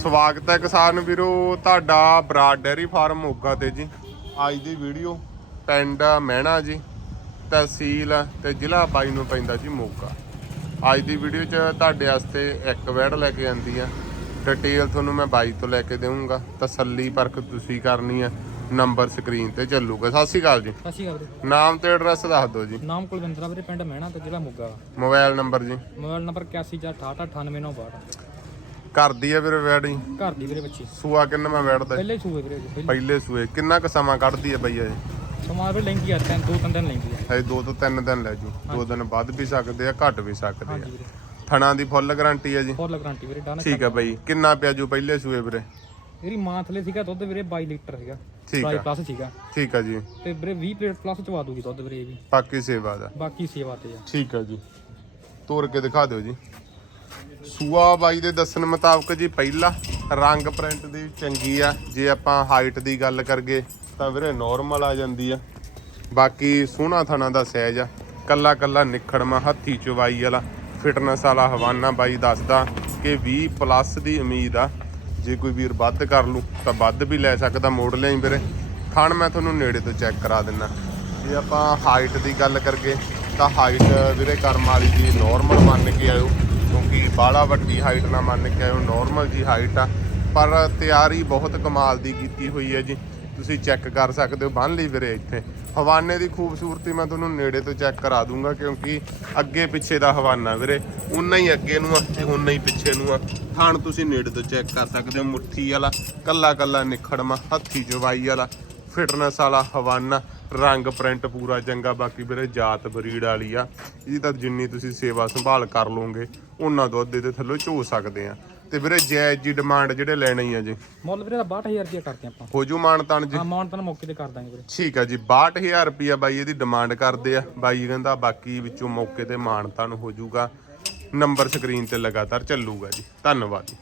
ਸਵਾਗਤ ਹੈ ਕਿਸਾਨ ਵੀਰੋ ਤੁਹਾਡਾ ਬਰਾਡ ਡੈਰੀ ਫਾਰਮ ਮੋਗਾ ਤੇ ਜੀ। ਅੱਜ ਦੀ ਵੀਡੀਓ ਪਿੰਡ ਮਹਿਣਾ ਜੀ ਤਹਿਸੀਲ ਤੇ ਜ਼ਿਲ੍ਹਾ ਬਾਈ ਨੂੰ ਪੈਂਦਾ ਜੀ ਮੋਗਾ। ਅੱਜ ਦੀ ਵੀਡੀਓ 'ਚ ਤੁਹਾਡੇ ਵਾਸਤੇ ਇੱਕ ਵੈੜ ਲੈ ਕੇ ਆਂਦੀ ਆ। ਡਿਟੇਲ ਤੁਹਾਨੂੰ ਮੈਂ ਬਾਈ ਤੋਂ ਲੈ ਕੇ ਦੇਵਾਂਗਾ ਤਸੱਲੀ ਪਰਖ ਤੁਸੀਂ ਕਰਨੀ ਆ। ਨੰਬਰ ਸਕਰੀਨ ਤੇ ਚੱਲੂਗਾ। ਸਤਿ ਸ਼੍ਰੀ ਅਕਾਲ ਜੀ। ਸਤਿ ਸ਼੍ਰੀ ਅਕਾਲ ਵੀਰੇ। ਨਾਮ ਤੇ ਐਡਰੈਸ ਦੱਸ ਦਿਓ ਜੀ। ਨਾਮ ਕੁਲਵਿੰਦਰ ਆ ਵੀਰੇ ਪਿੰਡ ਮਹਿਣਾ ਤੇ ਜ਼ਿਲ੍ਹਾ ਮੋਗਾ। ਮੋਬਾਈਲ ਨੰਬਰ ਜੀ। ਮੋਬਾਈਲ ਨੰਬਰ 8168989962 ਕਰਦੀ ਆ ਵੀਰੇ ਵੈੜ ਜੀ ਘਰ ਦੀ ਵੀਰੇ ਬੱਚੀ। ਸੂਆ ਕਿੰਨਾ ਵੈੜ ਦਾ ਪਹਿਲੇ ਸੂਏ ਵੀਰੇ ਜੀ, ਪਹਿਲੇ। ਸੂਏ। ਕਿੰਨਾ ਕੁ ਸਮਾਂ ਕੱਢਦੀ ਆ ਬਈ ਇਹ? ਸਮਾਂ ਵੀਰੇ ਲੈਂਦੀ ਆ ਤਿੰਨ ਦੋ ਤਿੰਨ ਦਿਨ ਲੈਂਦੀ ਆ ਇਹ ਦੋ ਤੋਂ ਤਿੰਨ ਦਿਨ ਲੈ ਜੂ। ਦੋ ਦਿਨ ਵੱਧ ਵੀ ਸਕਦੇ ਆ ਘੱਟ ਵੀ ਸਕਦੇ ਹਾਂਜੀ ਆ ਵੀਰੇ। ਥਣਾ ਦੀ ਫੁੱਲ ਗਾਰੰਟੀ ਆ ਜੀ? ਫੁੱਲ ਗਾਰੰਟੀ ਵੀਰੇ ਡਨ ਠੀਕ ਆ ਬਈ। ਕਿੰਨਾ ਪਿਆ ਜੂ ਪਹਿਲੇ ਸੂਏ ਵੀਰੇ? ਇਹਦੀ ਮਾਂ ਥਲੇ ਸੀਗਾ ਦੁੱਧ ਵੀਰੇ 22 ਲੀਟਰ ਸੀਗਾ। ਠੀਕ ਆ 22 ਪਲੱਸ ਸੀਗਾ। ਠੀਕ ਆ ਜੀ। ਤੇ ਵੀਰੇ 20 ਪਲੇਟ ਪਲੱਸ ਚਵਾ ਦੂਗੀ ਦੁੱਧ ਵੀਰੇ ਇਹ ਵੀ। ਬਾਕੀ ਸੇਵਾ ਦਾ। ਬਾਕੀ ਸੇਵਾ ਤੇ ਆ। ਠੀਕ ਆ ਜੀ। ਤੋੜ ਕੇ ਦਿਖਾ ਦਿਓ ਜੀ। ਸੂਆ ਬਾਈ ਦੇ ਦੱਸਣ ਮੁਤਾਬਕ ਜੀ ਪਹਿਲਾ ਰੰਗ ਪ੍ਰਿੰਟ ਦੀ ਚੰਗੀ ਆ। ਜੇ ਆਪਾਂ ਹਾਈਟ ਦੀ ਗੱਲ ਕਰਗੇ ਤਾਂ ਵੀਰੇ ਨਾਰਮਲ ਆ ਜਾਂਦੀ ਆ। ਬਾਕੀ ਸੋਹਣਾ ਥਣਾ ਦਾ ਸਾਈਜ਼ ਆ। ਕੱਲਾ ਕੱਲਾ ਨਿਖੜਮਾ ਹੱਥੀ ਚਵਾਈ ਵਾਲਾ। ਫਿਟਨੈਸ ਵਾਲਾ ਹਵਾਨਾ ਬਾਈ ਦੱਸਦਾ ਕਿ 20 ਪਲੱਸ ਦੀ ਉਮੀਦ ਆ। ਜੇ ਕੋਈ ਵੀਰ ਵੱਧ ਕਰ ਲੂ ਤਾਂ ਵੱਧ ਵੀ ਲੈ ਸਕਦਾ ਮੋੜ ਲਿਆਈ ਵੀਰੇ। ਥਣ ਮੈਂ ਤੁਹਾਨੂੰ ਨੇੜੇ ਤੋਂ ਚੈੱਕ ਕਰਾ ਦਿੰਨਾ। ਜੇ ਆਪਾਂ ਹਾਈਟ ਦੀ ਗੱਲ ਕਰਗੇ ਤਾਂ ਹਾਈਟ ਵੀਰੇ ਕਰਮ ਵਾਲੀ ਜੀ ਨਾਰਮਲ ਮੰਨ ਕੇ ਆਇਓ। ਕਿਉਂਕਿ ਬਾਹਲਾ ਵੱਡੀ ਹਾਈਟ ਨਾ ਮੰਨ ਕੇ ਆਇਓ ਨਾਰਮਲ ਜੀ ਹਾਈਟ ਆ, ਪਰ ਤਿਆਰੀ ਬਹੁਤ ਕਮਾਲ ਦੀ ਕੀਤੀ ਹੋਈ ਹੈ ਜੀ। ਤੁਸੀਂ ਚੈੱਕ ਕਰ ਸਕਦੇ ਹੋ ਬੰਨ ਲਈ ਵੀਰੇ ਇੱਥੇ। ਹਵਾਨੇ ਦੀ ਖੂਬਸੂਰਤੀ ਮੈਂ ਤੁਹਾਨੂੰ ਨੇੜੇ ਤੋਂ ਚੈੱਕ ਕਰਾ ਦੂੰਗਾ ਕਿਉਂਕਿ ਅੱਗੇ ਪਿੱਛੇ ਦਾ ਹਵਾਨਾ ਵੀਰੇ। ਉਨਾ ਹੀ ਅੱਗੇ ਨੂੰ ਆ ਤੇ ਉਨਾ ਹੀ ਪਿੱਛੇ ਨੂੰ ਆ। ਥਾਣ ਤੁਸੀਂ ਨੇੜੇ ਤੋਂ ਚੈੱਕ ਕਰ ਸਕਦੇ ਹੋ, ਮੁੱਠੀ ਵਾਲਾ ਕੱਲਾ ਕੱਲਾ ਨਿਖੜਮਾ, ਹੱਥੀ ਜਵਾਈ ਵਾਲਾ ਫਿਟਨੈਸ ਵਾਲਾ ਹਵਾਨਾ। ਰੰਗ ਪ੍ਰਿੰਟ ਪੂਰਾ ਚੰਗਾ ਬਾਕੀ ਵੀਰੇ ਜਾਤ ਬਰੀਡ ਵਾਲੀ ਆ। ਇਹਦੀ ਤਾਂ ਜਿੰਨੀ ਤੁਸੀਂ ਸੇਵਾ ਸੰਭਾਲ ਕਰ ਲਓਗੇ ਉਹਨਾਂ ਦੁੱਧ ਦੇ ਥੱਲੇ ਝੋ ਸਕਦੇ ਆ। ਤੇ ਵੀਰੇ ਜਾਇਜ਼ ਜੀ ਡਿਮਾਂਡ ਜਿਹੜੇ ਲੈਣੇ ਆ ਜੀ। ਮੁੱਲ ਵੀਰੇ ਦਾ 62000 ਰੁਪਏ ਕਰਦੇ ਆਪਾਂ। ਹੋ ਜੂ ਮਾਨ ਤਾਨ ਜੀ। ਹਾਂ ਮਾਨ ਤਾਂ ਮੌਕੇ ਤੇ ਕਰ ਦਾਂਗੇ ਵੀਰੇ। ਠੀਕ ਆ ਜੀ 62000 ਰੁਪਿਆ ਬਾਈ ਇਹਦੀ ਡਿਮਾਂਡ ਕਰਦੇ ਆ। ਬਾਈ ਕਹਿੰਦਾ ਬਾਕੀ ਵਿੱਚੋਂ ਮੌਕੇ ਤੇ ਮਾਨ ਤਾਨ ਹੋ ਜੂਗਾ। ਨੰਬਰ ਸਕਰੀਨ ਤੇ ਲਗਾਤਾਰ ਚੱਲੂਗਾ ਜੀ। ਧੰਨਵਾਦ ਜੀ।